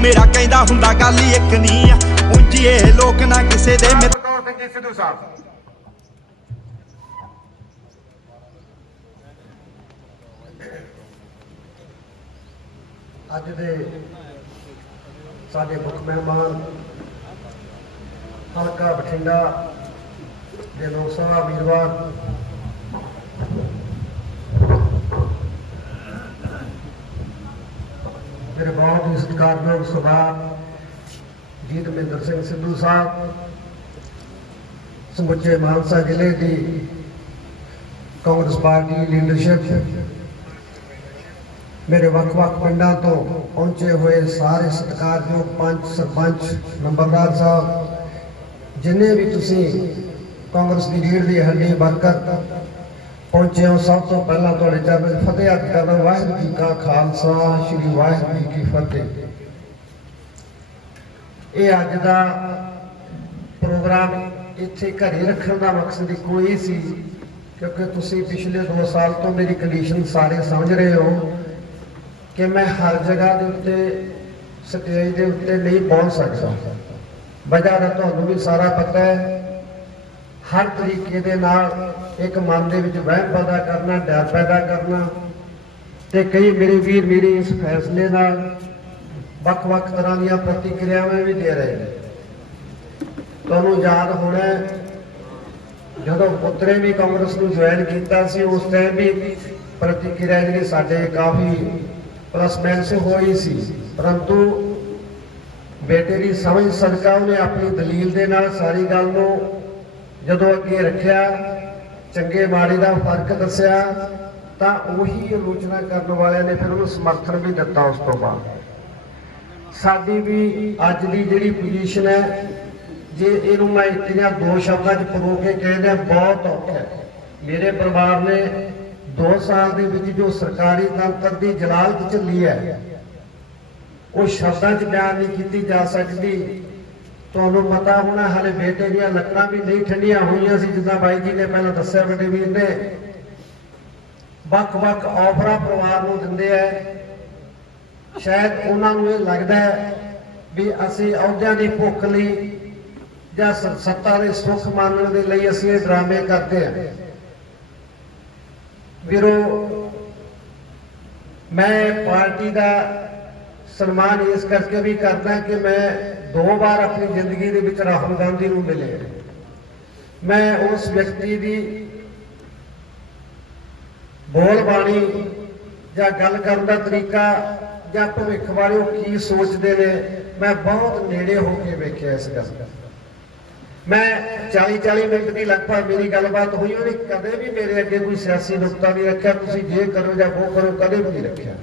ਮੇਰਾ ਕਹਿੰਦਾ ਹੁੰਦਾ ਗੱਲ ਇੱਕ ਨਹੀਂ ਆ। ਉਂਝ ਲੋਕ ਨਾ ਕਿਸੇ ਦੇ ਮਿੱਤ ਬਤੌਰ ਸਿੰਘ ਜੀ ਸਿੱਧੂ ਸਾਹਿਬ। ਅੱਜ ਦੇ ਸਾਡੇ ਮੁੱਖ ਮਹਿਮਾਨ ਹਲਕਾ ਬਠਿੰਡਾ ਦੇ ਲੋਕ ਸਭਾ ਵੀਰਵਾਰ ਮੇਰੇ ਬਹੁਤ ਹੀ ਸਤਿਕਾਰਯੋਗ ਸਭਾ ਜੀਤ ਮਹਿੰਦਰ ਸਿੰਘ ਸਿੱਧੂ ਸਾਹਿਬ, ਸਮੁੱਚੇ ਮਾਨਸਾ ਜ਼ਿਲ੍ਹੇ ਦੀ ਕਾਂਗਰਸ ਪਾਰਟੀ ਲੀਡਰਸ਼ਿਪ ਮੇਰੇ ਵੱਖ-ਵੱਖ ਪਿੰਡਾਂ ਤੋਂ ਪਹੁੰਚੇ ਹੋਏ ਸਾਰੇ ਸਤਿਕਾਰਯੋਗ ਪੰਚ, ਸਰਪੰਚ, ਨੰਬਰਦਾਰ ਸਾਹਿਬ, ਜਿੰਨੇ ਵੀ ਤੁਸੀਂ ਕਾਂਗਰਸ ਦੀ ਲੀਡ ਦੀ ਹੱਡੀ, ਬਰਕਤ ਪਹੁੰਚੇ ਸਭ ਤੋਂ ਪਹਿਲਾਂ ਤੁਹਾਡੇ ਚਰਨਾਂ 'ਚ ਫਤਿਹ ਅਰਜ਼ ਕਰਦਾ ਵਾਹਿਗੁਰੂ ਜੀ ਕਾ ਖਾਲਸਾ, ਸ੍ਰੀ ਵਾਹਿਗੁਰੂ ਜੀ ਕੀ ਫਤਿਹ। ਇਹ ਅੱਜ ਦਾ ਪ੍ਰੋਗਰਾਮ ਇੱਥੇ ਘਰੇ ਰੱਖਣ ਦਾ ਮਕਸਦ ਇੱਕੋ ਹੀ ਸੀ, ਕਿਉਂਕਿ ਤੁਸੀਂ ਪਿਛਲੇ 2 ਸਾਲ ਤੋਂ ਮੇਰੀ ਕੰਡੀਸ਼ਨ ਸਾਰੇ ਸਮਝ ਰਹੇ ਹੋ ਕਿ ਮੈਂ ਹਰ ਜਗ੍ਹਾ ਦੇ ਉੱਤੇ ਸਟੇਜ ਦੇ ਉੱਤੇ ਨਹੀਂ ਪਹੁੰਚ ਸਕਦਾ। ਵਜ੍ਹਾ ਦਾ ਤੁਹਾਨੂੰ ਵੀ ਸਾਰਾ ਪਤਾ ਹੈ ਹਰ ਤਰੀਕੇ ਦੇ ਨਾਲ ਇੱਕ ਮਨ ਦੇ ਵਿੱਚ ਵਹਿਮ ਪੈਦਾ ਕਰਨਾ ਡਰ ਪੈਦਾ ਕਰਨਾ ਤੇ ਕਈ ਮੇਰੇ ਵੀਰ ਮੇਰੇ ਇਸ ਫੈਸਲੇ ਨਾਲ ਵੱਖ-ਵੱਖ ਤਰ੍ਹਾਂ ਦੀਆਂ ਪ੍ਰਤੀਕਿਰਿਆਵਾਂ ਵੀ ਦੇ ਰਹੇ ਨੇ। ਤੁਹਾਨੂੰ ਯਾਦ ਹੋਣਾ ਹੈ, ਜਦੋਂ ਪੁੱਤਰੇ ਵੀ ਕਾਂਗਰਸ ਨੂੰ ਜੁਆਇਨ ਕੀਤਾ ਸੀ ਉਸ ਟਾਈਮ ਵੀ ਪ੍ਰਤੀਕਿਰਿਆ ਜਿਹੜੀ ਸਾਡੇ ਕਾਫੀ ਪਲਸ ਮਾਈਨਸ ਹੋਈ ਸੀ। ਪਰੰਤੂ ਬੇਟੇ ਦੀ ਸਮਝ ਸਦਕਾ ਉਹਨੇ ਆਪਣੀ ਦਲੀਲ ਦੇ ਨਾਲ ਸਾਰੀ ਗੱਲ ਨੂੰ ਜਦੋਂ ਅੱਗੇ ਰੱਖਿਆ, ਚੰਗੇ ਮਾੜੇ ਦਾ ਫ਼ਰਕ ਦੱਸਿਆ, ਤਾਂ ਉਹੀ ਆਲੋਚਨਾ ਕਰਨ ਵਾਲਿਆਂ ਨੇ ਫਿਰ ਉਹਨੂੰ ਸਮਰਥਨ ਵੀ ਦਿੱਤਾ ਉਸ ਤੋਂ ਬਾਅਦ। ਸਾਡੀ ਵੀ ਅੱਜ ਦੀ ਜਿਹੜੀ ਪੋਜੀਸ਼ਨ ਹੈ, ਜੇ ਇਹਨੂੰ ਮੈਂ ਇਤਨੀਆਂ ਦੋ ਸ਼ਬਦਾਂ 'ਚ ਪਰੋ ਕੇ ਕਹਿੰਦਾ ਬਹੁਤ ਔਖਾ ਹੈ। ਮੇਰੇ ਪਰਿਵਾਰ ਨੇ 2 ਸਾਲ ਦੇ ਵਿੱਚ ਜੋ ਸਰਕਾਰੀ ਤੰਤਰ ਦੀ ਜਲਾਲਤ ਝੱਲੀ ਹੈ, ਉਹ ਸ਼ਬਦਾਂ 'ਚ ਬਿਆਨ ਨਹੀਂ ਕੀਤੀ ਜਾ ਸਕਦੀ। ਤੁਹਾਨੂੰ ਪਤਾ ਹੋਣਾ ਹਲੇ ਬੇਟੇ ਦੀਆਂ ਲੱਕੜਾਂ ਵੀ ਨਹੀਂ ਠੰਡੀਆਂ ਹੋਈਆਂ ਸੀ, ਜਿੱਦਾਂ ਬਾਈ ਜੀ ਨੇ ਪਹਿਲਾਂ ਦੱਸਿਆ ਬੇਟੇ ਵੀਰ ਨੇ। ਵੱਖ-ਵੱਖ ਆਫਰਾਂ ਪਰਿਵਾਰ ਨੂੰ ਦਿੰਦੇ ਆ। ਸ਼ਾਇਦ ਉਹਨਾਂ ਨੂੰ ਇਹ ਲੱਗਦਾ ਹੈ ਵੀ ਅਸੀਂ ਅਹੁਦਿਆਂ ਦੀ ਭੁੱਖ ਲਈ ਜਾਂ ਸੱਤਾ ਦੇ ਸੁੱਖ ਮਾਨਣ ਦੇ ਲਈ ਅਸੀਂ ਇਹ ਡਰਾਮੇ ਕਰਦੇ ਹਾਂ ਵੀਰੋ, ਮੈਂ ਪਾਰਟੀ ਦਾ ਸਨਮਾਨ ਇਸ ਕਰਕੇ ਵੀ ਕਰਦਾ ਕਿ ਮੈਂ ਦੋ ਵਾਰ ਆਪਣੀ ਜ਼ਿੰਦਗੀ ਦੇ ਵਿੱਚ ਰਾਹੁਲ ਗਾਂਧੀ ਨੂੰ ਮਿਲੇ। ਮੈਂ ਉਸ ਵਿਅਕਤੀ ਦੀ ਬੋਲ ਬਾਣੀ ਜਾਂ ਗੱਲ ਕਰਨ ਦਾ ਤਰੀਕਾ ਜਾਂ ਭਵਿੱਖ ਬਾਰੇ ਉਹ ਕੀ ਸੋਚਦੇ ਨੇ, ਮੈਂ ਬਹੁਤ ਨੇੜੇ ਹੋ ਕੇ ਵੇਖਿਆ ਇਸ ਗੱਲ ਦਾ। ਮੈਂ 40 40 ਮਿੰਟ ਦੀ ਲਗਭਗ ਮੇਰੀ ਗੱਲਬਾਤ ਹੋਈ, ਉਹਨੇ ਕਦੇ ਵੀ ਮੇਰੇ ਅੱਗੇ ਕੋਈ ਸਿਆਸੀ ਨੁਕਤਾ ਨਹੀਂ ਰੱਖਿਆ। ਤੁਸੀਂ ਜੇ ਕਰੋ ਜਾਂ ਉਹ ਕਰੋ, ਕਦੇ ਵੀ ਨਹੀਂ ਰੱਖਿਆ।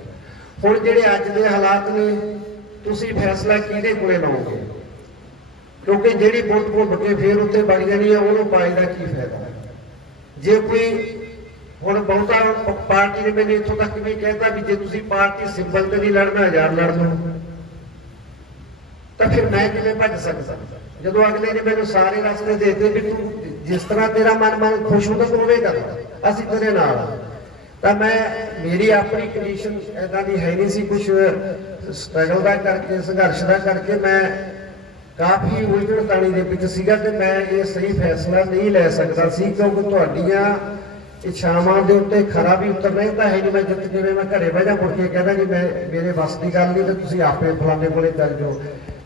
ਹੁਣ ਜਿਹੜੇ ਅੱਜ ਦੇ ਹਾਲਾਤ ਨੇ ਤੁਸੀਂ ਫੈਸਲਾ ਕਿਹਦੇ ਕੋਲੇ ਲਓਗੇ? ਕਿਉਂਕਿ ਜਿਹੜੀ ਵੋਟ ਭੁੱਲ ਕੇ ਫੇਰ ਉੱਤੇ ਵਗ ਜਾਣੀ ਹੈ, ਉਹਨੂੰ ਪਾਈ ਦਾ ਕੀ ਫਾਇਦਾ? ਜੇ ਕੋਈ ਹੁਣ ਬਹੁਤਾ ਪਾਰਟੀ ਨੇ ਮੈਨੂੰ ਇੱਥੋਂ ਤੱਕ ਵੀ ਕਹਿਤਾ ਵੀ ਜੇ ਤੁਸੀਂ ਪਾਰਟੀ ਸਿੰਬਲ ਤੇ ਨਹੀਂ ਲੜਨਾ, ਹਜ਼ਾਰ ਲੜ ਲਓ, ਤਾਂ ਫਿਰ ਮੈਂ ਕਿਵੇਂ ਭੱਜ ਸਕਦਾ? ਜਦੋਂ ਅਗਲੇ ਨੇ ਮੈਨੂੰ ਸਾਰੇ ਰਸਤੇ ਦੇ ਵੀ ਤੂੰ ਜਿਸ ਤਰ੍ਹਾਂ ਤੇਰਾ ਮਨ ਮਨ ਖੁਸ਼ ਹੁੰਦਾ, ਤੂੰ ਉਵੇਂ ਕਰ, ਅਸੀਂ ਤੇਰੇ ਨਾਲ ਤਾਂ ਮੈਂ, ਮੇਰੀ ਆਪਣੀ ਕੰਡੀਸ਼ਨ ਐਦਾਂ ਦੀ ਹੈ ਨਹੀਂ ਸੀ ਕੁਝ ਸਟਰਗਲ ਦਾ ਕਰਕੇ, ਸੰਘਰਸ਼ ਦਾ ਕਰਕੇ ਮੈਂ ਕਾਫੀ ਉਲਝਣ ਤਾਣੀ ਦੇ ਵਿੱਚ ਸੀਗਾ ਤੇ ਮੈਂ ਇਹ ਸਹੀ ਫੈਸਲਾ ਨਹੀਂ ਲੈ ਸਕਦਾ ਸੀ ਕਿਉਂਕਿ ਤੁਹਾਡੀਆਂ ਇੱਛਾਵਾਂ ਦੇ ਉੱਤੇ ਖਰਾ ਵੀ ਉਤਰਨਾ ਹੀ ਤਾਂ ਹੈ ਨਹੀਂ ਮੈਂ ਜਿੱਤ ਜਿਵੇਂ ਮੈਂ ਘਰੇ ਬਹਿ ਜਾ ਮੁੜ ਕੇ ਕਹਿੰਦਾ ਜੀ ਮੈਂ, ਮੇਰੇ ਵੱਸ ਦੀ ਗੱਲ ਨਹੀਂ ਤੇ ਤੁਸੀਂ ਆਪੇ ਫਲਾਣੇ ਕੋਲੇ ਚੱਲ ਜਾਓ।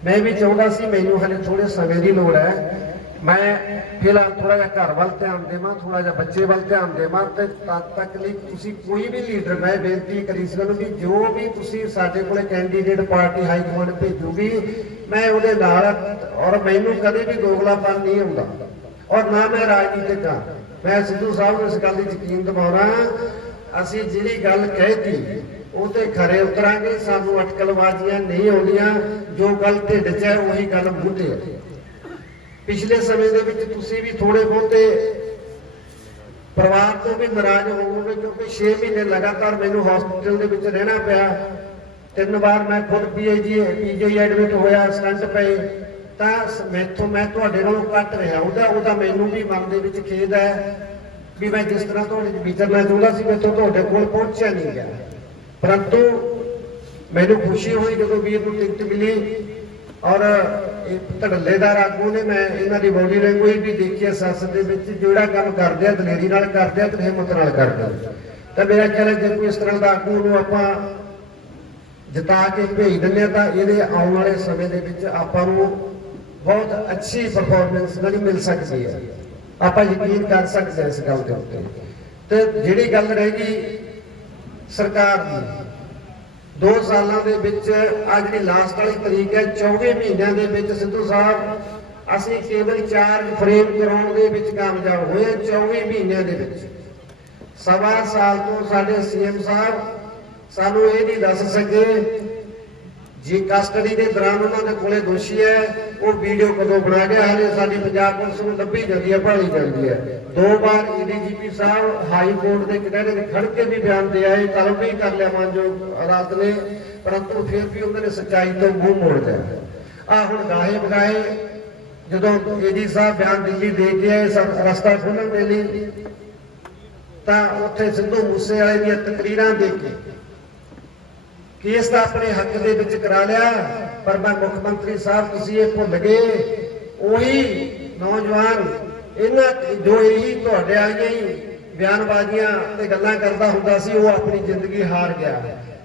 ਮੈਂ ਵੀ ਚਾਹੁੰਦਾ ਸੀ ਮੈਨੂੰ ਹਲੇ ਥੋੜੇ ਸਮੇਂ ਦੀ ਲੋੜ ਹੈ। ਮੈਂ ਫਿਲਹਾਲ ਥੋੜਾ ਜਿਹਾ ਘਰ ਵੱਲ ਧਿਆਨ ਦੇਵਾਂ ਥੋੜਾ ਜਿਹਾ ਬੱਚੇ ਵੱਲ ਧਿਆਨ ਦੇਵਾਂ ਤੇ ਤਦ ਤੱਕ ਲਈ ਤੁਸੀਂ ਕੋਈ ਵੀ ਲੀਡਰ ਮੈਂ ਬੇਨਤੀ ਕਰੀ ਸੀ ਉਹਨੂੰ ਜੋ ਵੀ ਤੁਸੀਂ ਸਾਡੇ ਕੋਲੇ ਕੈਂਡੀਡੇਟ ਪਾਰਟੀ ਹਾਈ ਕਮਾਂਡ ਭੇਜੂਗੀ, ਮੈਂ ਉਹਦੇ ਨਾਲ ਔਰ ਮੈਨੂੰ ਕਦੇ ਵੀ ਦੋਗਲਾਪਨ ਨਹੀਂ ਹੁੰਦਾ। ਔਰ ਨਾ ਮੈਂ ਰਾਜਨੀਤਿਕ ਹਾਂ। ਮੈਂ ਸਿੱਧੂ ਸਾਹਿਬ ਨੂੰ ਇਸ ਗੱਲ ਦੀ ਯਕੀਨ ਦਿਵਾਉਣਾ, ਅਸੀਂ ਜਿਹੜੀ ਗੱਲ ਕਹਿਤੀ ਉਹ ਤੇ ਖਰੇ ਉਤਰਾਂਗੇ, ਸਾਨੂੰ ਅਟਕਲਬਾਜ਼ੀਆਂ ਨਹੀਂ ਆਉਂਦੀਆਂ, ਜੋ ਗੱਲ ਢਿੱਡ 'ਚ ਹੈ, ਉਹੀ ਗੱਲ ਮੂੰਹ ਤੇ ਹੈ। ਪਿਛਲੇ ਸਮੇਂ ਦੇ ਵਿੱਚ ਤੁਸੀਂ ਵੀ ਥੋੜੇ ਬਹੁਤੇ ਪਰਿਵਾਰ ਤੋਂ ਵੀ ਨਾਰਾਜ਼ ਹੋਵੋਗੇ ਕਿਉਂਕਿ 6 ਮਹੀਨੇ ਲਗਾਤਾਰ ਮੈਨੂੰ ਹਸਪੀਟਲ ਦੇ ਵਿੱਚ ਰਹਿਣਾ ਪਿਆ। ਤਿੰਨ ਵਾਰ ਮੈਂ ਖੁਦ ਪੀਏਜੀ ਪੀਜੀ ਐਡਮਿਟ ਹੋਇਆ ਸਟੰਟ ਪਏ। ਤਾਂ ਸ- ਮੈਥੋਂ ਮੈਂ ਤੁਹਾਡੇ ਨਾਲੋਂ ਘੱਟ ਰਿਹਾ। ਉਹਦਾ ਉਹਦਾ ਮੈਨੂੰ ਵੀ ਮਨ ਦੇ ਵਿੱਚ ਖੇਦ ਹੈ ਵੀ ਮੈਂ ਜਿਸ ਤਰ੍ਹਾਂ ਤੁਹਾਡੇ ਚ ਵਿਚਰਨਾ ਚਾਹੁੰਦਾ ਸੀ ਮੈਥੋਂ ਤੁਹਾਡੇ ਕੋਲ ਪਹੁੰਚਿਆ ਨਹੀਂ ਗਿਆ। ਪਰੰਤੂ ਮੈਨੂੰ ਖੁਸ਼ੀ ਹੋਈ ਜਦੋਂ ਵੀਰ ਨੂੰ ਟਿਕਟ ਮਿਲੀ। ਔਰ ਇਹ ਧੜੱਲੇਦਾਰ ਆਗੂ ਨੇ, ਮੈਂ ਇਹਨਾਂ ਦੀ ਬੋਡੀ ਲੈਂਗੁਏਜ ਵੀ ਦੇਖੀ ਹੈ ਸਿਆਸਤ ਦੇ ਵਿੱਚ, ਜਿਹੜਾ ਕੰਮ ਕਰਦੇ ਆ, ਦਲੇਰੀ ਨਾਲ ਕਰਦੇ ਆ ਤੇ ਹਿੰਮਤ ਨਾਲ ਕਰਦੇ ਆ। ਤਾਂ ਮੇਰਾ ਖਿਆਲ ਹੈ ਜੇ ਕੋਈ ਇਸ ਤਰ੍ਹਾਂ ਦਾ ਆਗੂ ਨੂੰ ਆਪਾਂ ਜਿਤਾ ਕੇ ਭੇਜ ਦਿੰਦੇ ਆ, ਤਾਂ ਇਹਦੇ ਆਉਣ ਵਾਲੇ ਸਮੇਂ ਦੇ ਵਿੱਚ ਆਪਾਂ ਨੂੰ ਬਹੁਤ ਅੱਛੀ ਪਰਫਾਰਮੈਂਸ ਜਿਹੜੀ ਮਿਲ ਸਕਦੀ ਹੈ। ਆਪਾਂ ਯਕੀਨ ਕਰ ਸਕਦੇ ਹਾਂ ਇਸ ਗੱਲ ਦੇ ਉੱਤੇ। ਤੇ ਜਿਹੜੀ ਗੱਲ ਰਹਿ ਗਈ ਸਰਕਾਰ ਦੀ 2 ਸਾਲਾਂ ਦੇ ਵਿੱਚ ਆ ਜਿਹੜੀ ਲਾਸਟ ਵਾਲੀ ਤਰੀਕ ਹੈ 24 ਮਹੀਨਿਆਂ ਦੇ ਵਿੱਚ ਸਿੱਧੂ ਸਾਹਿਬ, ਅਸੀਂ ਕੇਵਲ 4 ਫਰੇਮ ਕਰਾਉਣ ਦੇ ਵਿੱਚ ਕਾਮਯਾਬ ਹੋਏ ਹਾਂ 24 ਮਹੀਨਿਆਂ ਦੇ ਵਿੱਚ। ਸਵਾ ਸਾਲ ਤੋਂ ਸਾਡੇ ਸੀਐਮ ਸਾਹਿਬ ਸਾਨੂੰ ਇਹ ਨਹੀਂ ਦੱਸ ਸਕੇ ਜੇ ਕਸਟਡੀ ਦੇ ਦੌਰਾਨ ਉਹਨਾਂ ਦੇ ਕੋਲੇ ਦੋਸ਼ੀ ਹੈ, ਉਹ ਵੀਡੀਓ ਕਦੋਂ ਬਣਾ ਗਿਆ ਹਾਲੇ ਸਾਡੀ ਪੰਜਾਬ ਪੁਲਿਸ ਨੂੰ ਲੱਭੀ ਜਾਂਦੀ ਹੈ, ਭਾਲੀ ਜਾਂਦੀ ਹੈ। ਦੋ ਵਾਰ ਏਡੀਜੀਪੀ ਸਾਹਿਬ ਹਾਈ ਕੋਰਟ ਦੇ ਕਿਨਾਰੇ ਤੇ ਖੜ ਕੇ ਵੀ ਬਿਆਨ ਦੇ ਆਏ ਕੱਲ ਵੀ ਕਰ ਲਿਆ ਮਾਨਜੋ ਅਦਾਲਤ ਨੇ, ਪਰੰਤੂ ਫਿਰ ਵੀ ਉਹਨਾਂ ਨੇ ਸੱਚਾਈ ਤੋਂ ਮੂੰਹ ਮੋੜ ਲਿਆ। ਆ ਹੁਣ ਗਾਹੇ ਬਗਾਏ ਜਦੋਂ ਏਡੀ ਸਾਹਿਬ ਬਿਆਨ ਦਿੱਲੀ ਦੇ ਕੇ ਆਏ ਰਸਤਾ ਖੋਲਣ ਦੇ ਲਈ, ਤਾਂ ਉੱਥੇ ਸਿੱਧੂ ਮੂਸੇ ਵਾਲੇ ਦੀਆਂ ਤਕਰੀਰਾਂ ਦੇਖ ਕੇ ਕੇਸ ਤਾਂ ਆਪਣੇ ਹੱਕ ਦੇ ਵਿੱਚ ਕਰਾ ਲਿਆ, ਪਰ ਮੈਂ ਮੁੱਖ ਮੰਤਰੀ ਸਾਹਿਬ ਤੁਸੀਂ ਇਹ ਭੁੱਲ ਗਏ। ਉਹੀ ਨੌਜਵਾਨ, ਇਹਨਾਂ ਜੋ ਇਹੀ ਤੁਹਾਡੇ ਆਈਆਂ ਹੀ ਬਿਆਨਬਾਜ਼ੀਆਂ ਤੇ ਗੱਲਾਂ ਕਰਦਾ ਹੁੰਦਾ ਸੀ, ਉਹ ਆਪਣੀ ਜ਼ਿੰਦਗੀ ਹਾਰ ਗਿਆ।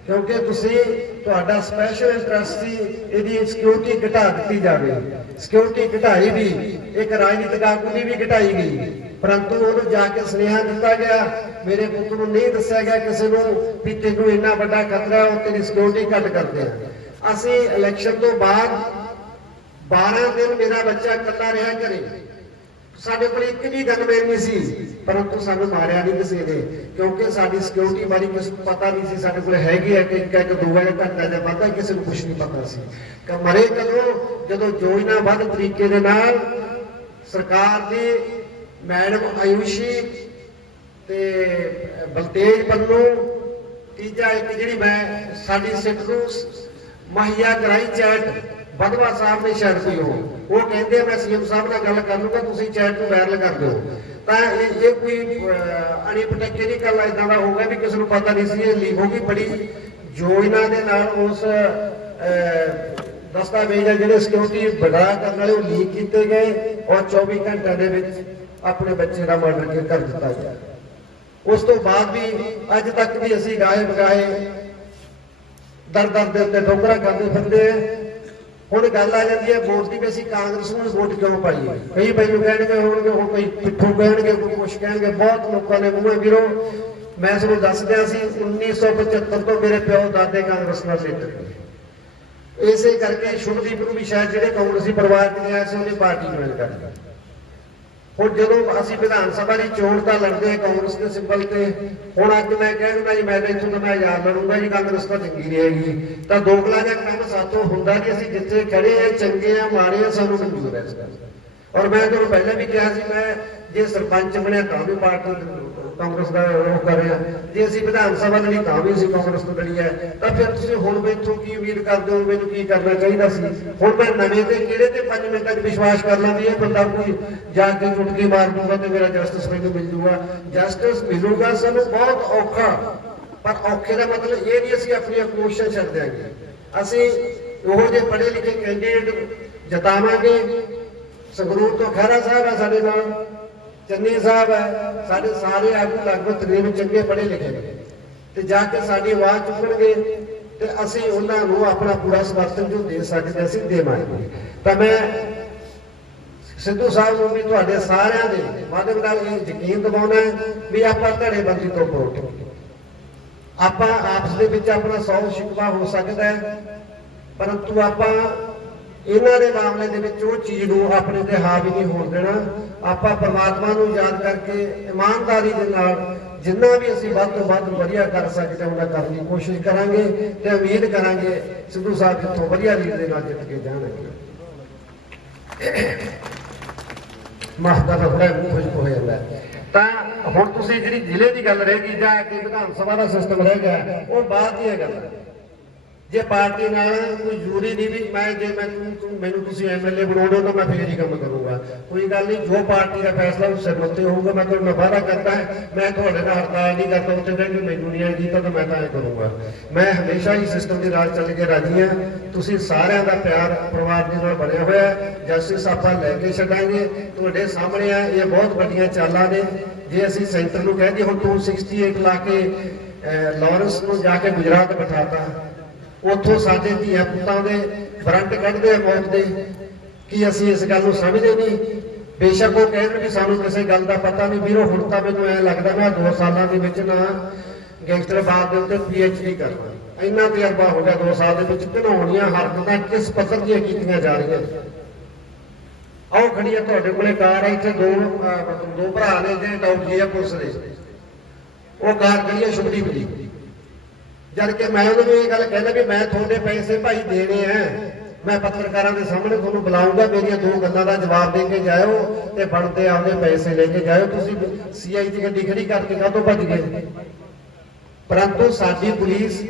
ਕਿਉਂਕਿ ਤੁਸੀਂ, ਤੁਹਾਡਾ ਸਪੈਸ਼ਲ ਇੰਟਰਸਟ ਸੀ, ਇਹਦੀ ਸਿਕਿਉਰਿਟੀ ਘਟਾ ਦਿੱਤੀ ਜਾਵੇ। ਸਿਕਿਉਰਿਟੀ ਘਟਾਈ ਵੀ, ਇੱਕ ਰਾਜਨੀਤਿਕ ਆਗੂ ਦੀ ਵੀ ਘਟਾਈ ਗਈ। ਪਰੰਤੂ ਉਹਨੂੰ ਜਾ ਕੇ ਸੁਨੇਹਾ ਦਿੱਤਾ ਗਿਆ, ਮੇਰੇ ਪੁੱਤ ਨੂੰ ਨਹੀਂ ਦੱਸਿਆ ਗਿਆ ਕਿਸੇ ਨੂੰ ਵੀ ਤੈਨੂੰ ਇੰਨਾ ਵੱਡਾ ਖਤਰਾ ਹੈ, ਉਹ ਤੇਰੀ ਸਿਕਿਉਰਿਟੀ ਘੱਟ ਕਰਦੇ ਆ। ਅਸੀਂ ਇਲੈਕਸ਼ਨ ਤੋਂ ਬਾਅਦ 12 ਦਿਨ ਮੇਰਾ ਬੱਚਾ ਇਕੱਲਾ ਰਿਹਾ ਘਰੇ। ਸਾਡੇ ਕੋਲ ਇੱਕ ਵੀ ਗਨਮੈਨ ਨਹੀਂ ਸੀ, ਪਰੰਤੂ ਸਾਨੂੰ ਮਾਰਿਆ ਨਹੀਂ ਕਿਸੇ ਨੇ, ਕਿਉਂਕਿ ਸਾਡੀ ਸਿਕਿਉਰਿਟੀ ਬਾਰੇ ਕੁਝ ਪਤਾ ਨਹੀਂ ਸੀ, ਸਾਡੇ ਕੋਲ ਹੈਗੀ ਹੈ ਕਿ ਇੱਕ ਇੱਕ ਦੋ ਵਾਰ ਘੰਟਾ ਜਾਂ ਵਾਧਾ ਕਿਸੇ ਨੂੰ ਕੁਝ ਨਹੀਂ ਪਤਾ ਸੀ। ਕਿ ਮਰੇ ਕਦੋਂ? ਜਦੋਂ ਯੋਜਨਾਬੱਧ ਤਰੀਕੇ ਦੇ ਨਾਲ ਸਰਕਾਰ ਦੀ ਮੈਡਮ ਆਯੂਸ਼ੀ ਤੇ ਬਲਤੇਜ ਪੰਨੂ, ਤੀਜਾ ਇੱਕ ਜਿਹੜੀ ਮੈਂ ਸਾਡੀ ਸਿੱਖ ਨੂੰ ਮਹੱਈਆ ਕਰਾਈ ਚੈਟ, ਬਦਵਾ ਸਾਹਿਬ ਨੇ ਸ਼ਾਇਦ ਕੋਈ ਹੋ ਉਹ। ਕਹਿੰਦੇ ਆ, ਮੈਂ ਸੀਐਮ ਸਾਹਿਬ ਨਾਲ ਗੱਲ ਕਰ ਲੂੰਗਾ ਤੁਸੀਂ ਚੈਟ ਨੂੰ ਵਾਇਰਲ ਕਰ ਦਿਓ। ਤਾਂ ਇਹ ਇਹ ਕੋਈ ਅਣੀ ਦੀ ਗੱਲ ਇਦਾਂ ਦਾ ਹੋਊਗਾ ਵੀ ਕਿਸੇ ਨੂੰ ਪਤਾ ਨਹੀਂ ਸੀ, ਇਹ ਲੀਕ ਹੋ ਗਈ ਬੜੀ ਯੋਜਨਾ ਦੇ ਨਾਲ ਉਸ ਦਸਤਾਵੇਜ਼ ਆ ਜਿਹੜੇ ਸਿਕਿਉਰਿਟੀ ਬੜਾ ਕਰਨ ਵਾਲੇ, ਉਹ ਲੀਕ ਕੀਤੇ ਗਏ, ਔਰ 24 ਘੰਟਿਆਂ ਦੇ ਵਿੱਚ ਆਪਣੇ ਬੱਚੇ ਦਾ ਮਰਡਰ ਕਰ ਦਿੱਤਾ ਗਿਆ? ਉਸ ਤੋਂ ਬਾਅਦ ਵੀ ਅੱਜ ਤੱਕ ਵੀ ਅਸੀਂ ਗਾਏ ਬਗਾਏ ਦਰ ਦਰ ਦੇ ਉੱਤੇ ਠੋਕਰਾਂ ਖਾਂਦੇ ਫਿਰਦੇ ਹੁਣ ਗੱਲ ਆ ਜਾਂਦੀ ਹੈ, ਵੋਟ ਦੀ ਵੀ ਅਸੀਂ ਕਾਂਗਰਸ ਨੂੰ ਵੋਟ ਕਿਉਂ ਪਾਈਏ ਕਈ ਮੈਨੂੰ ਕਹਿਣਗੇ, ਹੋਣਗੇ ਹੁਣ ਕੋਈ ਪਿੱਠੂ ਕਹਿਣਗੇ, ਕੋਈ ਕੁਛ ਕਹਿਣਗੇ। ਬਹੁਤ ਲੋਕਾਂ ਨੇ ਮੂੰਹੇ ਵੀਰੋ, ਮੈਂ ਤੁਹਾਨੂੰ ਦੱਸ ਦਿਆਂ ਸੀ 1975 ਤੋਂ ਮੇਰੇ ਪਿਓ ਦਾਦੇ ਕਾਂਗਰਸ ਨਾਲ ਰਿਲੇਟਡ ਇਸੇ ਕਰਕੇ ਸ਼ੁਭਦੀਪ ਨੂੰ ਵੀ ਸ਼ਾਇਦ ਜਿਹੜੇ ਕਾਂਗਰਸੀ ਪਰਿਵਾਰ ਚ ਆਏ ਸੀ, ਉਹਨੇ ਪਾਰਟੀ ਜੁਆਇਨ ਕਰ ਲਈ ਹੁਣ ਜਦੋਂ ਅਸੀਂ ਵਿਧਾਨ ਸਭਾ ਦੀ ਚੋਣ ਤਾਂ ਲੜਦੇ ਹਾਂ, ਕਾਂਗਰਸ ਦੇ ਸਿੰਬਲ ਤੇ। ਹੁਣ ਅੱਜ ਮੈਂ ਕਹਿਣਾ ਜੀ, ਮੈਂ ਇੱਥੋਂ ਦਾ ਮੈਂ ਯਾਦ ਲੜੂੰਗਾ ਜੀ, ਕਾਂਗਰਸ ਤਾਂ ਚੰਗੀ ਨਹੀਂ ਹੈਗੀ। ਤਾਂ ਦੋਗਲਾ ਜਿਹਾ ਕੰਮ ਸਾਥੋਂ ਹੁੰਦਾ ਨਹੀਂ ਅਸੀਂ ਜਿੱਥੇ ਖੜੇ ਆ ਚੰਗੇ ਆ ਮਾੜੇ ਆ ਸਾਨੂੰ ਮਨਜ਼ੂਰ ਹੈ ਇਸ ਗੱਲ ਔਰ ਮੈਂ ਤੁਹਾਨੂੰ ਪਹਿਲਾਂ ਵੀ ਕਿਹਾ ਸੀ, ਮੈਂ ਜੇ ਸਰਪੰਚ ਬਣਿਆ ਤਾਂ ਵੀ ਪਾਰਟੀ ਕਾਂਗਰਸ ਦਾ ਉਹ ਕਰ ਰਿਹਾ। ਜੇ ਅਸੀਂ ਵਿਧਾਨ ਸਭਾ ਲੜੀ ਤਾਂ ਵੀ ਅਸੀਂ ਕਾਂਗਰਸ ਤੋਂ ਲੜੀ ਹੈ। ਤਾਂ ਫਿਰ ਤੁਸੀਂ ਹੁਣ ਮੈਥੋਂ ਕੀ ਉਮੀਦ ਕਰਦੇ ਹੋ, ਮੈਨੂੰ ਕੀ ਕਰਨਾ ਚਾਹੀਦਾ ਸੀ? ਹੁਣ ਮੈਂ ਨਵੇਂ ਤੇ ਕਿਹੜੇ ਤੇ 5 ਮਿੰਟਾਂ 'ਚ ਵਿਸ਼ਵਾਸ ਕਰ ਲਾਂ ਵੀ ਇਹ ਬੰਦਾ ਕੋਈ ਜਾ ਕੇ ਚੁਟਕੀ ਮਾਰ ਦੂਗਾ ਤੇ ਮੇਰਾ ਜਸਟਿਸ ਮੈਨੂੰ ਮਿਲ ਜੂਗਾ। ਜਸਟਿਸ ਮਿਲੂਗਾ ਸਾਨੂੰ ਬਹੁਤ ਔਖਾ। ਪਰ ਔਖੇ ਦਾ ਮਤਲਬ ਇਹ ਨਹੀਂ ਅਸੀਂ ਆਪਣੀਆਂ ਕੋਸ਼ਿਸ਼ਾਂ ਛੱਡ ਦਿਆਂਗੇ। ਅਸੀਂ ਉਹ ਜੇ ਪੜ੍ਹੇ ਲਿਖੇ ਕੈਂਡੀਡੇਟ ਜਤਾਵਾਂਗੇ। ਸੰਗਰੂਰ ਤੋਂ ਖਹਿਰਾ ਸਾਹਿਬ ਹੈ ਸਾਡੇ ਨਾਲ। ਚੰਨੀ ਸਾਹਿਬ ਹੈ, ਸਾਡੇ ਸਾਰੇ ਆਗੂ ਲਗਭਗ ਤਕਰੀਬਨ ਚੰਗੇ ਪੜ੍ਹੇ ਲਿਖੇ ਨੇ। ਤੇ ਜਾ ਕੇ ਸਾਡੀ ਆਵਾਜ਼ ਚੁੱਕਣਗੇ ਤੇ ਅਸੀਂ ਉਹਨਾਂ ਨੂੰ ਆਪਣਾ ਪੂਰਾ ਸਮਰਥਨ ਜੋ ਦੇ ਸਕਦੇ ਅਸੀਂ ਦੇਵਾਂਗੇ ਤਾਂ ਮੈਂ ਸਿੱਧੂ ਸਾਹਿਬ ਨੂੰ ਵੀ ਤੁਹਾਡੇ ਸਾਰਿਆਂ ਦੇ ਮਾਧਿਅਮ ਨਾਲ ਇਹ ਯਕੀਨ ਦਿਵਾਉਣਾ ਹੈ ਵੀ ਆਪਾਂ ਧੜੇਬੰਦੀ ਤੋਂ ਉੱਪਰ ਆਪਾਂ ਆਪਸ ਦੇ ਵਿੱਚ ਆਪਣਾ ਸੌ ਸ਼ਿਕਵਾ ਹੋ ਸਕਦਾ ਹੈ, ਪਰੰਤੂ ਆਪਾਂ ਇਹਨਾਂ ਦੇ ਮਾਮਲੇ ਦੇ ਵਿੱਚ ਉਹ ਚੀਜ਼ ਨੂੰ ਆਪਣੇ ਤੇ ਹਾਵੀ ਨਹੀਂ ਹੋਣ ਦੇਣਾ। ਆਪਾਂ ਪਰਮਾਤਮਾ ਨੂੰ ਯਾਦ ਕਰਕੇ, ਇਮਾਨਦਾਰੀ ਦੇ ਨਾਲ ਜਿੰਨਾ ਵੀ ਅਸੀਂ ਵੱਧ ਤੋਂ ਵੱਧ ਵਧੀਆ ਕਰ ਸਕਦੇ ਹਾਂ ਉਹਨਾਂ ਕਰਨ ਦੀ ਕੋਸ਼ਿਸ਼ ਕਰਾਂਗੇ ਤੇ ਉਮੀਦ ਕਰਾਂਗੇ ਸਿੱਧੂ ਸਾਹਿਬ ਜਿੱਥੋਂ ਵਧੀਆ ਲੀਡ ਦੇ ਨਾਲ ਜਿੱਤ ਕੇ ਜਾਣਗੇ। ਮਾਹਦਾ ਦਾ ਥੋੜਾ ਮੂੰਹ ਖੁਸ਼ਕ ਹੋ ਜਾਂਦਾ ਤਾਂ ਹੁਣ ਤੁਸੀਂ ਜਿਹੜੀ ਜ਼ਿਲ੍ਹੇ ਦੀ ਗੱਲ ਰਹਿ ਗਈ ਜਾਂ ਕਿ ਵਿਧਾਨ ਸਭਾ ਦਾ ਸਿਸਟਮ ਰਹਿ ਗਿਆ, ਉਹ ਬਾਅਦ ਦੀ ਇਹ ਗੱਲ ਜੇ ਪਾਰਟੀ ਨਾਲ ਕੋਈ ਜ਼ਰੂਰੀ ਨਹੀਂ ਵੀ ਮੈਂ ਜੇ ਮੈਂ ਤੂੰ- ਤੂੰ- ਮੈਨੂੰ ਤੁਸੀਂ ਐਮਐਲਏ ਬਣਾਉਣਾ ਤਾਂ ਮੈਂ ਫੇਰ ਹੀ ਕੰਮ ਕਰੂੰਗਾ। ਕੋਈ ਗੱਲ ਨਹੀਂ ਜੋ ਪਾਰਟੀ ਦਾ ਫੈਸਲਾ ਉਸ ਸਿਰ ਹੋਊਗਾ ਮੈਂ ਤੁਹਾਨੂੰ ਵਾਅਦਾ ਕਰਦਾ ਮੈਂ ਤੁਹਾਡੇ ਨਾਲ ਹੜਤਾਲ ਨਹੀਂ ਕਰਦਾ ਉੱਤੇ ਬਹਿ ਮੈਨੂੰ ਨਹੀਂ ਆਈ ਤਾਂ ਮੈਂ ਤਾਂ ਇਹ ਕਰੂੰਗਾ। ਮੈਂ ਹਮੇਸ਼ਾ ਹੀ ਸਿਸਟਮ ਦੇ ਰਾਜ ਚੱਲ ਕੇ ਰਾਜੀ ਹਾਂ। ਤੁਸੀਂ ਸਾਰਿਆਂ ਦਾ ਪਿਆਰ ਪਰਿਵਾਰ ਦੇ ਨਾਲ ਬਣਿਆ ਹੋਇਆ ਜਸਟਿਸ ਆਪਾਂ ਲੈ ਕੇ ਛੱਡਾਂਗੇ। ਤੁਹਾਡੇ ਸਾਹਮਣੇ ਆ ਇਹ ਬਹੁਤ ਵੱਡੀਆਂ ਚਾਲਾਂ ਨੇ। ਜੇ ਅਸੀਂ ਸੈਂਟਰ ਨੂੰ ਕਹਿ ਦਈਏ ਹੁਣ ਤੂੰ 68 ਲਾ ਕੇ ਅਹ, ਲਾਰੈਂਸ ਨੂੰ ਜਾ ਕੇ ਗੁਜਰਾਤ ਬਿਠਾਤਾ। ਉੱਥੋਂ ਸਾਡੇ ਧੀਆ ਪੁੱਤਾਂ ਦੇ ਫਰੰਟ ਕੱਢਦੇ ਆ ਮੌਤ ਦੇ। ਕਿ ਅਸੀਂ ਇਸ ਗੱਲ ਨੂੰ ਸਮਝਦੇ ਨਹੀਂ? ਬੇਸ਼ੱਕ ਉਹ ਕਹਿਣ ਵੀ ਸਾਨੂੰ ਕਿਸੇ ਗੱਲ ਦਾ ਪਤਾ ਨਹੀਂ। ਵੀਰੋ, ਹੁਣ ਤਾਂ ਮੈਨੂੰ ਐ ਲੱਗਦਾ ਮੈਂ 2 ਸਾਲਾਂ ਦੇ ਵਿੱਚ ਨਾ ਗੈਂਗਸਟਰ ਗੈਂਗਸਟਰਬਾਦ ਦੇ ਉੱਤੇ ਪੀਐਚਡੀ ਕਰਨਾ ਇੰਨਾ ਤਜਰਬਾ ਹੋ ਗਿਆ 2 ਸਾਲ ਦੇ ਵਿੱਚ। ਘਣਾਉਣੀਆਂ ਹਰਕਤਾਂ ਕਿਸ ਪੱਧਰ ਦੀਆਂ ਕੀਤੀਆਂ ਜਾ ਰਹੀਆਂ? ਆਓ ਖੜੀ ਆ ਤੁਹਾਡੇ ਕੋਲੇ ਕਾਰ ਹੈ। ਇੱਥੇ ਦੋ ਦੋ ਭਰਾ ਨੇ, ਜਿਹੜੇ ਡਾਊਟ ਜੀ ਆ ਪੁਲਿਸ ਦੇ। ਉਹ ਕਾਰ ਖੜੀ ਆ ਸ਼ੁਭਦੀਪ ਦੀ ਜਦ ਕਿ ਮੈਂ ਉਹਨੂੰ ਇਹ ਗੱਲ ਕਹਿੰਦਾ ਵੀ ਮੈਂ ਤੁਹਾਡੇ ਪੈਸੇ ਭਾਈ ਦੇਣੇ ਆ। ਮੈਂ ਪੱਤਰਕਾਰਾਂ ਦੇ ਸਾਹਮਣੇ ਤੁਹਾਨੂੰ ਬੁਲਾਉਂਗਾ ਮੇਰੀਆਂ ਦੋ ਗੱਲਾਂ ਦਾ ਜਵਾਬ ਦੇ ਕੇ ਜਾਇਓ ਤੇ ਬਣਦੇ ਆਪਦੇ ਪੈਸੇ ਲੈ ਕੇ ਜਾਇਓ। ਤੁਸੀਂ ਸੀਆਈ ਦੀ ਗੱਡੀ ਖੜੀ ਕਰਕੇ ਕਾਹਤੋਂ ਭੱਜ ਗਏ? ਪਰੰਤੂ ਸਾਡੀ ਪੁਲਿਸ,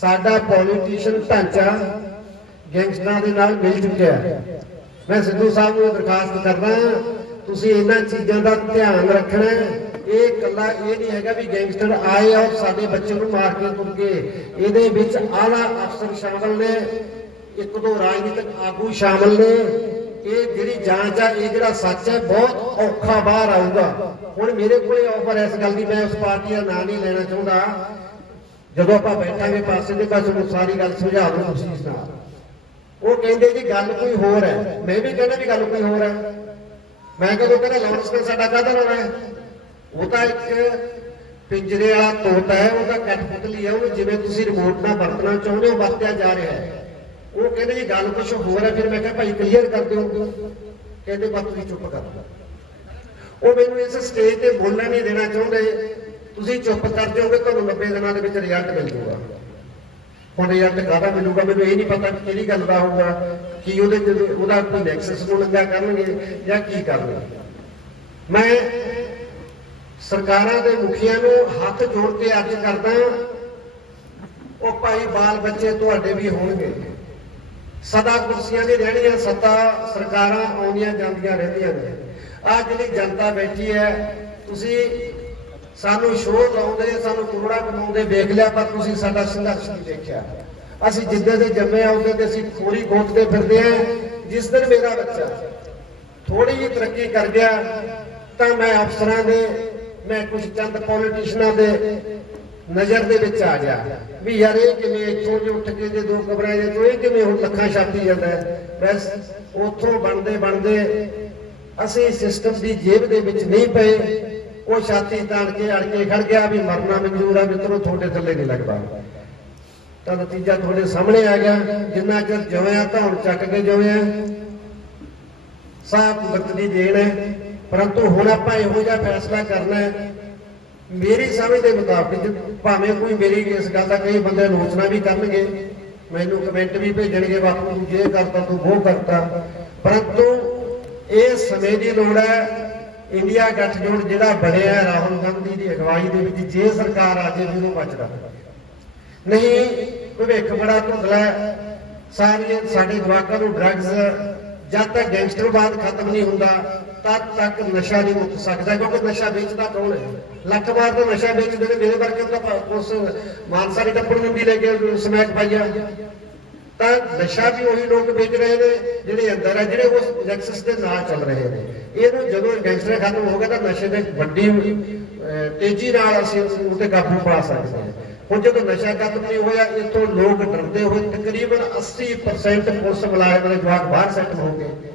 ਸਾਡਾ ਪੋਲੀਟੀਸ਼ੀਅਨ ਢਾਂਚਾ ਗੈਂਗਸਟਰਾਂ ਦੇ ਨਾਲ ਮਿਲ ਚੁੱਕਿਆ ਮੈਂ ਸਿੱਧੂ ਸਾਹਿਬ ਨੂੰ ਦਰਖਾਸਤ ਕਰਦਾ ਤੁਸੀਂ ਇਹਨਾਂ ਚੀਜ਼ਾਂ ਦਾ ਧਿਆਨ ਰੱਖਣਾ ਇਹ ਇਕੱਲਾ ਇਹ ਨਹੀਂ ਹੈਗਾ ਵੀ ਗੈਂਗਸਟਰ ਆਏ ਔਰ ਸਾਡੇ ਬੱਚੇ ਨੂੰ ਮਾਰ ਕੇ ਤੁਰ ਗਏ। ਇਹਦੇ ਵਿੱਚ ਆਲਾ ਅਫਸਰ ਸ਼ਾਮਲ ਨੇ, ਇੱਕ ਦੋ ਰਾਜਨੀਤਿਕ ਆਗੂ ਸ਼ਾਮਲ ਨੇ। ਇਹ ਜਿਹੜੀ ਜਾਂਚ ਆ, ਇਹ ਜਿਹੜਾ ਸੱਚ ਹੈ ਬਹੁਤ ਔਖਾ ਬਾਹਰ ਆਊਗਾ। ਹੁਣ ਮੇਰੇ ਕੋਲੇ ਆਫਰ ਇਸ ਗੱਲ ਦੀ ਮੈਂ ਉਸ ਪਾਰਟੀ ਦਾ ਨਾਂ ਨਹੀਂ ਲੈਣਾ ਚਾਹੁੰਦਾ। ਜਦੋਂ ਆਪਾਂ ਬੈਠਾਂਗੇ ਪਾਸੇ ਦੇ ਪਾਸੇ ਨੂੰ ਸਾਰੀ ਗੱਲ ਸੁਝਾ ਦੂੰ ਤੁਸੀਂ ਨਾਲ। ਉਹ ਕਹਿੰਦੇ ਜੀ ਗੱਲ ਕੋਈ ਹੋਰ ਹੈ। ਮੈਂ ਵੀ ਕਹਿੰਦਾ ਵੀ ਗੱਲ ਕੋਈ ਹੋਰ ਹੈ। ਮੈਂ ਕਦੋਂ ਕਹਿੰਦਾ ਲਾਰੈਂਸ ਨੇ ਸਾਡਾ ਕਾਹਦਾ ਲਾਉਣਾ ਹੈ? ਉਹ ਤਾਂ ਇੱਕ ਪਿੰਜਰੇ ਵਾਲਾ ਤੋਤਾ ਹੈ ਉਹਦਾ ਕਠਪੁਤਲੀ ਹੈ। ਉਹ ਜਿਵੇਂ ਤੁਸੀਂ ਰਿਮੋਟ ਨਾਲ ਵਰਤਣਾ ਚਾਹੁੰਦੇ ਹੋ, ਵਰਤਿਆ ਜਾ ਰਿਹਾ ਹੈ। ਉਹ ਕਹਿੰਦੇ ਜੀ ਗੱਲ ਕੁਝ ਹੋਰ ਹੈ, ਫਿਰ ਮੈਂ ਕਿਹਾ ਭਾਈ ਕਲੀਅਰ ਕਰ ਦਿਓ। ਕਹਿੰਦੇ ਬਸ ਤੁਸੀਂ ਚੁੱਪ ਕਰ ਦਿਓ ਉਹ ਮੈਨੂੰ ਇਸ ਸਟੇਜ ਤੇ ਬੋਲਣ ਨਹੀਂ ਦੇਣਾ ਚਾਹੁੰਦੇ। ਤੁਸੀਂ ਚੁੱਪ ਕਰ ਦਿਓਗੇ ਤੁਹਾਨੂੰ 90 ਦਿਨਾਂ ਦੇ ਵਿੱਚ ਰਿਜ਼ਲਟ ਮਿਲ ਜਾਊਗਾ। ਹੁਣ ਰਿਜ਼ਲਟ ਕਾਹਦਾ ਮਿਲੂਗਾ, ਮੈਨੂੰ ਇਹ ਨਹੀਂ ਪਤਾ ਕਿ ਕਿਹੜੀ ਗੱਲ ਦਾ ਹੋਊਗਾ, ਕੀ ਉਹਦੇ ਚ ਉਹਦਾ ਕੋਈ ਨੈਕਸਸ ਨੂੰ ਲੱਗਾ ਕਰਨਗੇ ਜਾਂ ਕੀ ਕਰਨਗੇ। ਮੈਂ ਸਰਕਾਰਾਂ ਦੇ ਮੁਖੀਆਂ ਨੂੰ ਹੱਥ ਜੋੜ ਕੇ ਅੱਜ ਕਰਦਾ ਉਹ ਭਾਈ ਬਾਲ ਬੱਚੇ ਤੁਹਾਡੇ ਵੀ ਹੋਣਗੇ। ਸਦਾ ਕੁਰਸੀਆਂ ਦੀ ਰਹਿਣੀਆਂ, ਸੱਤਾ ਸਰਕਾਰਾਂ ਆਉਂਦੀਆਂ ਜਾਂਦੀਆਂ ਰਹਿੰਦੀਆਂ ਨੇ। ਆ ਜਿਹੜੀ ਜਨਤਾ ਬੈਠੀ ਹੈ, ਤੁਸੀਂ ਸਾਨੂੰ ਸ਼ੋਅ ਲਾਉਂਦੇ, ਸਾਨੂੰ ਕੁਰੜਾ ਕਮਾਉਂਦੇ, ਵੇਖ ਲਿਆ ਪਰ ਤੁਸੀਂ ਸਾਡਾ ਸੰਘਰਸ਼ ਨਹੀਂ ਦੇਖਿਆ। ਅਸੀਂ ਜਿੱਦਾਂ ਦੇ ਜੰਮੇ ਆ ਉਹਦੇ ਤੇ ਅਸੀਂ ਖੋਰੀ ਗੋਤਦੇ ਫਿਰਦੇ ਆ ਜਿਸ ਦਿਨ ਮੇਰਾ ਬੱਚਾ ਥੋੜੀ ਜਿਹੀ ਤਰੱਕੀ ਕਰ ਗਿਆ, ਤਾਂ ਮੈਂ ਅਫਸਰਾਂ ਦੇ ਮੈਂ ਕੁਝ ਚੰਦ ਪੋਲੀਟੀਸ਼ੀਅਨਾਂ ਦੇ ਨਜ਼ਰ ਦੇ ਵਿੱਚ ਆ ਗਿਆ ਵੀ ਯਾਰ ਇਹ ਕਿਵੇਂ ਇੱਥੋਂ ਜੇ ਉੱਠ ਕੇ ਜੇ ਦੋ ਕਮਰਿਆਂ ਦੇ ਤੋਂ ਇਹ ਕਿਵੇਂ ਹੁਣ ਲੱਖਾਂ ਛਾਪੀ ਜਾਂਦਾ ਬਸ ਉੱਥੋਂ ਬਣਦੇ ਬਣਦੇ ਅਸੀਂ ਸਿਸਟਮ ਦੀ ਜੇਬ ਦੇ ਵਿੱਚ ਨਹੀਂ ਪਏ। ਉਹ ਛਾਤੀ ਤਾਣ ਕੇ ਅੜ ਕੇ ਖੜ ਗਿਆ ਵੀ ਮਰਨਾ ਮਨਜ਼ੂਰ ਆ ਮਿੱਤਰੋ ਤੁਹਾਡੇ ਥੱਲੇ ਨਹੀਂ ਲੱਗਦਾ। ਤਾਂ ਨਤੀਜਾ ਤੁਹਾਡੇ ਸਾਹਮਣੇ ਆ ਗਿਆ। ਜਿੰਨਾ ਚਿਰ ਜਿਉਂ ਤਾਂ ਹੁਣ ਚੱਕ ਕੇ ਜਿਉਂ ਆ ਸਾਹ ਕੁਦਰਤ ਦੀ ਦੇਣ ਹੈ। ਪਰੰਤੂ ਹੁਣ ਆਪਾਂ ਇਹੋ ਜਿਹਾ ਫੈਸਲਾ ਕਰਨਾ ਹੈ। ਮੇਰੀ ਸਮਝ ਦੇ ਮੁਤਾਬਕ, ਭਾਵੇਂ ਕੋਈ ਮੇਰੀ ਇਸ ਗੱਲ ਦਾ ਕਈ ਬੰਦੇ ਆਲੋਚਨਾ ਵੀ ਕਰਨਗੇ, ਮੈਨੂੰ ਕਮੈਂਟ ਵੀ ਭੇਜਣਗੇ ਬਾਪੂ ਤੂੰ ਜੇ ਕਰਤਾ ਤੂੰ, ਉਹ ਕਰਤਾ। ਪਰੰਤੂ ਇਹ ਸਮੇਂ ਦੀ ਲੋੜ ਹੈ ਇੰਡੀਆ ਗੱਠਜੋੜ ਜਿਹੜਾ ਬਣਿਆ ਰਾਹੁਲ ਗਾਂਧੀ ਦੀ ਅਗਵਾਈ ਦੇ ਵਿੱਚ, ਜੇ ਸਰਕਾਰ ਆ ਜੇ, ਉਹਨੂੰ ਉਹ ਬਚਦਾ। ਨਹੀਂ, ਭਵਿੱਖ ਬੜਾ ਧੁੰਦਲਾ ਸਾਰੀਆਂ ਸਾਡੇ ਜਵਾਕਾਂ ਨੂੰ ਡਰੱਗਸ ਜਦ ਤੱਕ ਗੈਂਗਸਟਰਵਾਦ ਖਤਮ ਨਹੀਂ ਹੁੰਦਾ। ਤਦ ਤੱਕ ਨਸ਼ਾ ਨਹੀਂ ਮੁੱਕ ਸਕਦਾ, ਕਿਉਂਕਿ ਨਸ਼ਾ ਵੇਚਦਾ ਕੌਣ ਹੈ? ਲੱਖ ਵਾਰ ਤਾਂ ਨਸ਼ਾ ਵੇਚਦੇ ਨੇ, ਮੇਰੇ ਵਰਗੇ ਤਾਂ ਪ- ਉਸ ਮਾਨਸਾਰੀ ਟੱਪੜ ਮੰਡੀ ਲੈ ਕੇ ਸਮੈਕ ਪਾਈਆ। ਤਾਂ ਨਸ਼ਾ ਵੀ ਉਹੀ ਲੋਕ ਵੇਚ ਰਹੇ ਨੇ, ਜਿਹੜੇ ਅੰਦਰ ਹੈ, ਜਿਹੜੇ ਉਸ ਨੈਕਸਸ ਦੇ ਨਾਲ ਚੱਲ ਰਹੇ ਨੇ। ਇਹਨੂੰ ਜਦੋਂ ਗੈਂਗਸਟਰ ਖਤਮ ਹੋ ਗਿਆ ਤਾਂ ਨਸ਼ੇ ਦੇ ਵੱਡੀ ਤੇਜ਼ੀ ਨਾਲ ਅਸੀਂ ਉੱਤੇ ਕਾਬੂ ਪਾ ਸਕਦੇ ਹਾਂ। ਹੁਣ ਜਦੋਂ ਨਸ਼ਾ ਖਤਮ ਨਹੀਂ ਹੋਇਆ ਇਸ ਤੋਂ ਲੋਕ ਡਰਦੇ ਹੋਏ ਤਕਰੀਬਨ 80% ਪੁਲਿਸ ਮੁਲਾਜ਼ਮ ਦੇ ਜਵਾਕ ਬਾਹਰ ਸੈੱਟ ਹੋ ਗਏ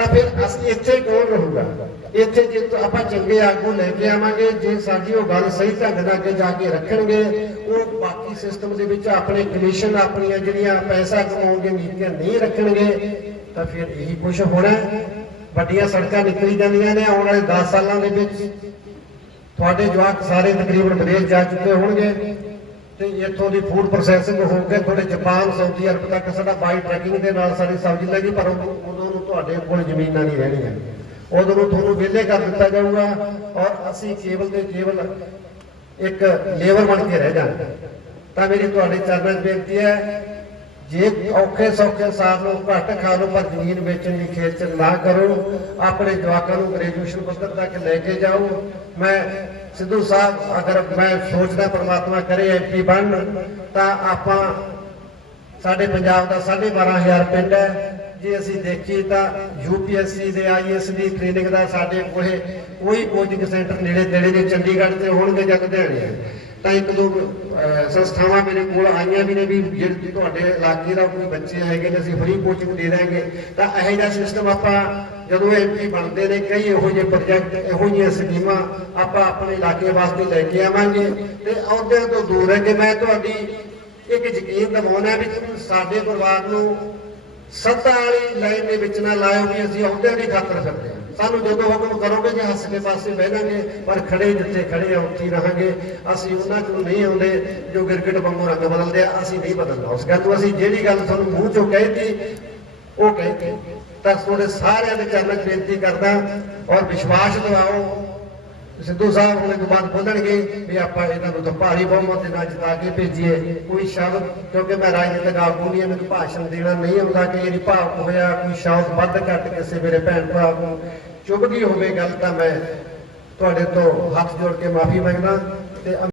ਤਾਂ ਫਿਰ ਅਸੀਂ ਇੱਥੇ ਕੌਣ ਰਹੂਗਾ? ਇੱਥੇ ਜੇ ਆਪਾਂ ਚੰਗੇ ਆਗੂ ਲੈ ਕੇ ਆਵਾਂਗੇ, ਜੇ ਸਾਡੀ ਉਹ ਗੱਲ ਸਹੀ ਢੰਗ ਨਾਲ ਅੱਗੇ ਜਾ ਕੇ ਰੱਖਣਗੇ, ਉਹ ਬਾਕੀ ਸਿਸਟਮ ਦੇ ਵਿੱਚ ਆਪਣੇ ਕਮਿਸ਼ਨ ਆਪਣੀਆਂ ਜਿਹੜੀਆਂ ਪੈਸਾ ਕਮਾਉਣ ਦੀਆਂ ਨੀਤੀਆਂ ਨਹੀਂ ਰੱਖਣਗੇ, ਤਾਂ ਫਿਰ ਇਹੀ ਕੁਝ ਹੋਣਾ ਵੱਡੀਆਂ ਸੜਕਾਂ ਨਿਕਲੀ ਜਾਂਦੀਆਂ ਨੇ ਆਉਣ ਵਾਲੇ 10 ਸਾਲਾਂ ਦੇ ਵਿੱਚ। ਤੁਹਾਡੇ ਜਵਾਕ ਸਾਰੇ ਤਕਰੀਬਨ ਵਿਦੇਸ਼ ਜਾ ਚੁੱਕੇ ਹੋਣਗੇ ਤੇ ਇੱਥੋਂ ਦੀ ਫੂਡ ਪ੍ਰੋਸੈਸਿੰਗ ਹੋ ਕੇ ਤੁਹਾਡੇ ਜਾਪਾਨ, ਸਾਊਦੀ ਅਰਬ ਤੱਕ ਸਾਡਾ ਬਾਈ ਟਰੈਕਿੰਗ ਦੇ ਨਾਲ ਸਾਡੀ ਸਬਜ਼ੀ ਲੱਗੀ ਪਰ ਉਦੋਂ ਤੁਹਾਡੇ ਕੋਲ ਜ਼ਮੀਨਾਂ ਨਹੀਂ ਰਹਿਣੀਆਂ। ਉਦੋਂ ਤੁਹਾਨੂੰ ਵਿਹਲੇ ਕਰ ਦਿੱਤਾ ਜਾਊਗਾ ਔਰ ਅਸੀਂ ਕੇਵਲ ਤੇ ਕੇਵਲ ਇੱਕ ਲੇਬਰ ਬਣ ਕੇ ਰਹਿ ਜਾਣਾ ਤਾਂ ਮੇਰੀ ਤੁਹਾਡੇ ਚਰਨਾਂ 'ਚ ਬੇਨਤੀ ਹੈ, ਜੇ ਔਖੇ ਸੌਖੇ ਸਾਲ ਨੂੰ ਘੱਟ ਖਾ ਲਓ, ਪਰ ਜ਼ਮੀਨ ਵੇਚਣ ਦੀ ਖੇਤ ਨਾ ਕਰੋ, ਆਪਣੇ ਜਵਾਕਾਂ ਨੂੰ ਗ੍ਰੈਜੂਏਸ਼ਨ ਪੱਧਰ ਤੱਕ ਲੈ ਕੇ ਜਾਓ। ਮੈਂ ਸਿੱਧੂ ਸਾਹਿਬ, ਅਗਰ ਮੈਂ ਸੋਚਦਾ ਪਰਮਾਤਮਾ ਕਰੇ ਐਮਪੀ ਬਣਨ, ਤਾਂ ਆਪਾਂ ਸਾਡੇ ਪੰਜਾਬ ਦਾ 12500 ਪਿੰਡ ਹੈ ਜੇ ਅਸੀਂ ਦੇਖੀਏ ਤਾਂ ਯੂਪੀਐਸਸੀ ਦੇ ਆਈਐਸ ਦੀ ਟ੍ਰੇਨਿੰਗ ਦਾ ਸਾਡੇ ਕੋਲੇ ਕੋਈ ਕੋਚਿੰਗ ਸੈਂਟਰ ਨੇੜੇ ਨੇੜੇ ਦੇ ਚੰਡੀਗੜ੍ਹ ਤੇ ਹੋਣਗੇ ਜਾਂ ਲੁਧਿਆਣੇ ਤਾਂ ਇੱਕ ਦੋ ਸੰਸਥਾਵਾਂ ਮੇਰੇ ਕੋਲ ਆਈਆਂ ਵੀ ਨੇ ਵੀ ਜਿਹੜੇ ਤੁਹਾਡੇ ਇਲਾਕੇ ਦਾ ਕੋਈ ਬੱਚੇ ਹੈਗੇ ਨੇ ਅਸੀਂ ਫ੍ਰੀ ਕੋਚਿੰਗ ਦੇ ਦਾਂਗੇ। ਤਾਂ ਇਹੋ ਜਿਹਾ ਸਿਸਟਮ ਆਪਾਂ ਜਦੋਂ ਐਮਪੀ ਬਣਦੇ ਨੇ, ਕਈ ਇਹੋ ਜਿਹੇ ਪ੍ਰੋਜੈਕਟ ਇਹੋ ਜਿਹੀਆਂ ਸਕੀਮਾਂ ਆਪਾਂ ਆਪਣੇ ਇਲਾਕੇ ਵਾਸਤੇ ਲੈ ਕੇ ਆਵਾਂਗੇ। ਤੇ ਅਹੁਦਿਆਂ ਤੋਂ ਦੂਰ ਹੈ ਕਿ ਮੈਂ ਤੁਹਾਡੀ ਇੱਕ ਯਕੀਨ ਦਿਵਾਉਣਾ ਵੀ ਸਾਡੇ ਪਰਿਵਾਰ ਨੂੰ ਸੱਤਾ ਵਾਲੀ ਲਾਈਨ ਦੇ ਵਿੱਚ ਨਾ ਲਾਇਓ ਵੀ ਅਸੀਂ ਅਹੁਦਿਆਂ ਦੀ ਖਾਤਰ ਸਕਦੇ ਸਾਨੂੰ ਜਦੋਂ ਹੁਕਮ ਕਰੋਗੇ ਜੇ, ਹੱਸ ਕੇ ਪਾਸੇ ਬਹਿਣਾਂਗੇ ਪਰ ਖੜੇ ਜਿੱਥੇ ਖੜੇ ਆ, ਉੱਥੇ ਹੀ ਰਹਾਂਗੇ। ਅਸੀਂ ਉਹਨਾਂ ਨੂੰ ਨਹੀਂ ਆਉਂਦੇ ਜੋ ਗਿਰਗਿਟ ਵਾਂਗੂ ਰੰਗ ਬਦਲਦੇ ਆ, ਅਸੀਂ ਨਹੀਂ ਬਦਲਣਾ ਉਸ ਗੱਲ ਨੂੰ ਅਸੀਂ ਜਿਹੜੀ ਗੱਲ ਤੁਹਾਨੂੰ ਮੂੰਹ ਚੋਂ ਕਹਿਤੀ, ਉਹ ਕਹਿਤੀ। ਤਾਂ ਤੁਹਾਡੇ ਸਾਰਿਆਂ ਦੇ ਚਰਨਾਂ 'ਚ ਬੇਨਤੀ ਕਰਦਾ ਔਰ ਵਿਸ਼ਵਾਸ ਦਿਵਾਓ ਸਿੱਧੂ ਸਾਹਿਬ ਹੁਣ ਤੋਂ ਬਾਅਦ ਬੋਲਣਗੇ ਵੀ ਆਪਾਂ ਇਹਨਾਂ ਨੂੰ ਤਾਂ ਭਾਰੀ ਬਹੁਮਤ ਦੇ ਨਾਲ ਜਿਤਾ ਕੇ ਭੇਜੀਏ। ਕੋਈ ਸ਼ਬਦ, ਕਿਉਂਕਿ ਮੈਂ ਰਾਜਨੀਤਿਕ ਆਗੂ ਨਹੀਂ ਮੈਨੂੰ ਭਾਸ਼ਣ ਦੇਣਾ ਨਹੀਂ ਆਉਂਦਾ ਕਿ ਇਹਦੀ ਭਾਵ ਹੋਇਆ, ਕੋਈ ਸ਼ਬਦ ਵੱਧ ਘੱਟ ਕਿਸੇ ਮੇਰੇ ਭੈਣ ਭਰਾ ਨੂੰ ਚੁੱਭ ਗਈ ਹੋਵੇ, ਗੱਲ ਤਾਂ ਮੈਂ ਤੁਹਾਡੇ ਤੋਂ ਹੱਥ ਜੋੜ ਕੇ ਮਾਫੀ ਮੰਗਦਾ ਤੇ